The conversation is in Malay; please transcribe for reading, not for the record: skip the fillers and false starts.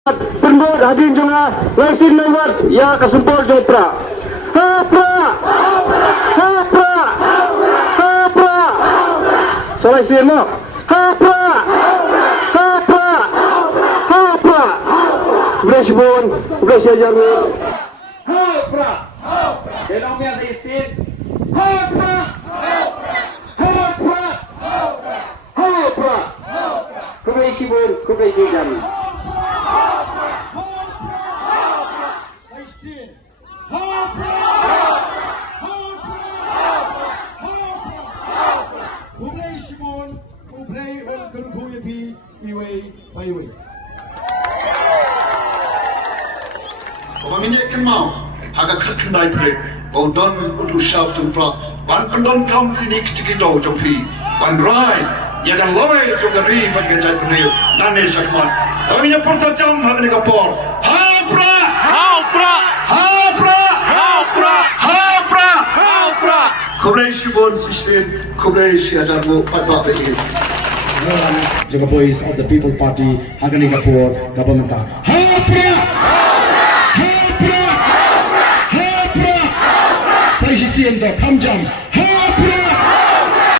Pendud hadirin jemaah Leksin lewat ya kesempur jopra. Hapra. Hapra. Hapra. Selesai mo. Hapra. Hapra. Hapra. Bersibun, bersajar. Hapra. Denomnya diisin. Hapra. Hapra. Hapra. Bersibun, bersajar. Minyak kenal, harga kerkendai terek, baudon untuk syaf tumpah, ban pendon kam ini kecikidau jompi, ban rai, jangan loi jogari ban gajah beriu, nane sakman, tahunya pertajam harga negapor, hapra, Hapra! hapra, Hapra! hapra, Hapra! kublai shibon sistem, kublai siajarmu Paidbah ini. Jaga boys of the People Party, Hagani Kapur, government. Hapra! Hapra! Hapra! Saya siapa? Kamjam.